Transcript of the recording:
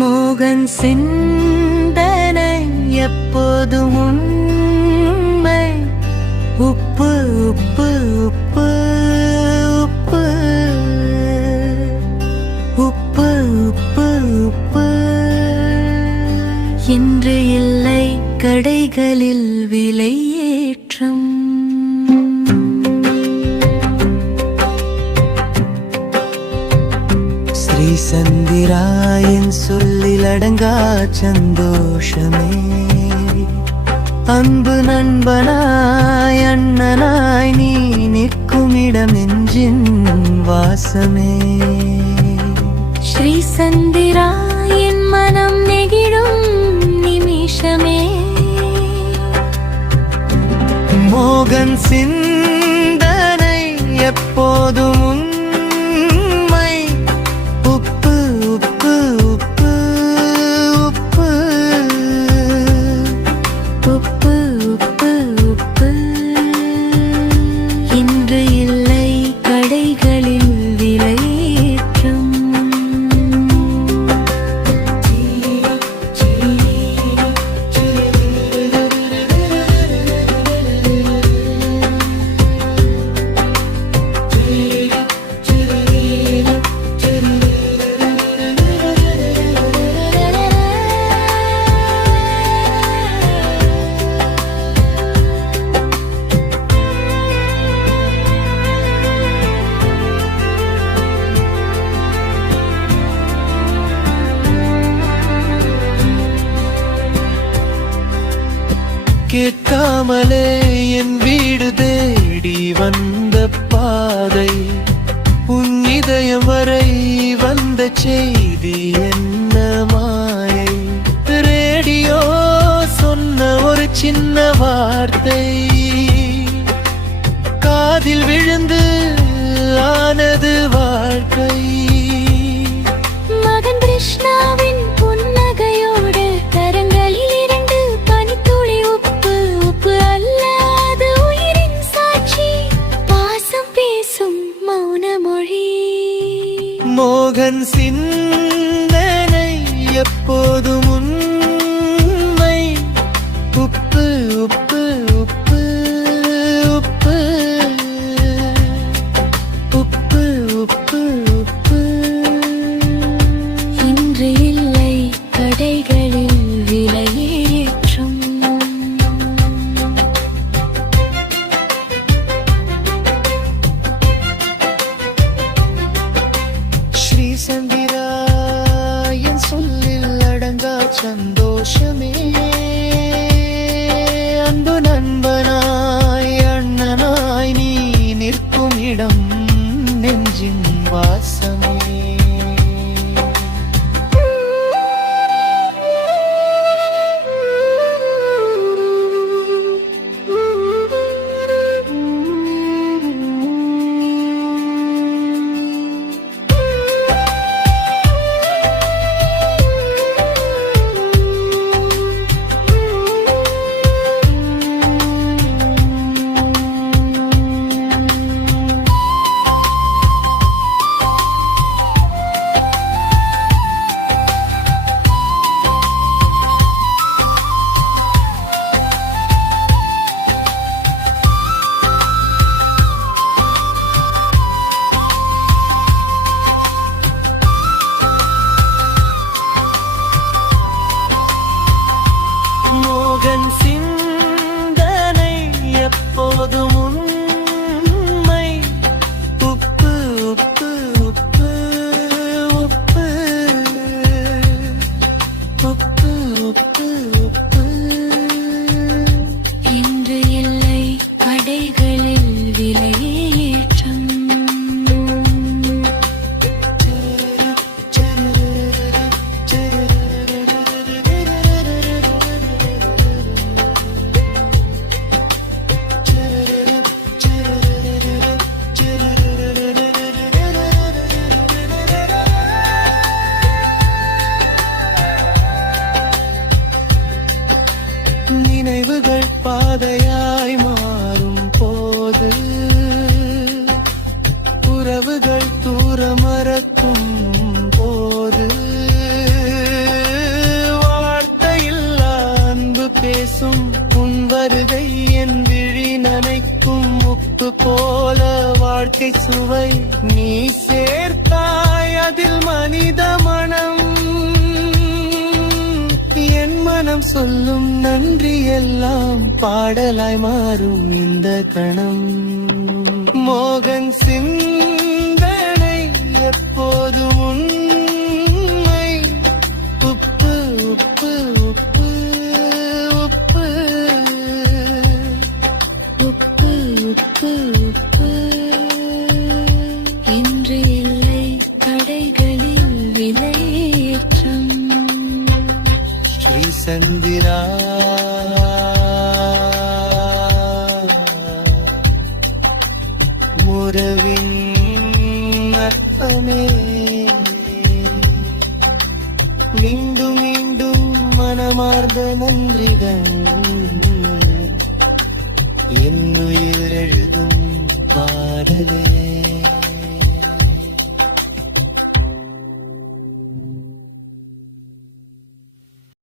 மோகன் சிந்தனை எப்போதும் உண்மை. உப்பு உப்பு உப்பு உப்பு உப்பு உப்பு உப்பு. இன்று இல்லை கடைகளில் விலையேற்றம். ஸ்ரீ சந்திராயன் சொல்லில் அடங்கா சந்தோஷமே. அன்பு நண்பனாய் அண்ணனாய் நீ நிற்கும் இடம் நெஞ்சின் வாசமே. ஸ்ரீ சந்திராயன் மனம் நெகிழும் நிமிஷமே. மோகன் சிந்தனை எப்போதும் உண்மை. உப்பு உப்பு உப்பு உப்பு உப்பு உப்பு உப்பு. இன்று இல்லை கடைகளில் விலையேற்றம். கேட்காமலே என் வீடு தேடி வந்த பாதை, உன் இதயம் வரை வந்த செய்தி என்ன மாயை. ரேடியோ சொன்ன ஒரு சின்ன வார்த்தை காதில் விழுந்து ஆனது வாழ்க்கை. மகன் கிருஷ்ணாவின் புன்னகையோடு கரங்களில் இரண்டு பனித்துளி. உப்பு உப்பு அல்லாது உயிரின் சாட்சி, பாசம் பேசும் மௌன மொழி. மோகன் சிந்தனை எப்போதும் உண்மை. உப்பு உப்பு உப்பு உப்பு உப்பு உப்பு உப்பு. இன்று இல்லை கடைகளில் விலையேற்றம். ஸ்ரீ சந்திராயன் சொல்லில் அடங்கா சந்தோஷமே. அன்பு நண்பனாய் அண்ணனாய் நீ நிற்கும் இடம் நெஞ்சின் வாசமே. மோகன் சிந்தனை எப்போதும் உண்மை. உப்பு உப்பு உப்பு உப்பு உப்பு உப்பு உப்பு. இன்று இல்லை கடைகளில் விலையேற்றம். நினைவுகள் பாதையாய் மாறும் போது, உறவுகள் தூர மறக்கும் போது, பேசும் உன் வருகை என் விழி நனைக்கும் உப்பு போல வாழ்க்கை சுவை நீ சேர்த்தாய் அதில் மனித மனம் என் மனம் சொல்லும் நன்றி எல்லாம் பாடலாய் மாறும் இந்த கணம் மோகன் சிந்தனை எப்போதும் உண்மை உப்பு உப்பு உப்பு உப்பு உப்பு உப்பு உப்பு இன்று இல்லை கடைகளில் விலையேற்றம் ஸ்ரீ சந்திரா முரவின் அற்பமே மீண்டும் மீண்டும் மனமார்ந்த நன்றிகள் என்னுயிர் எழுதும் பாடலே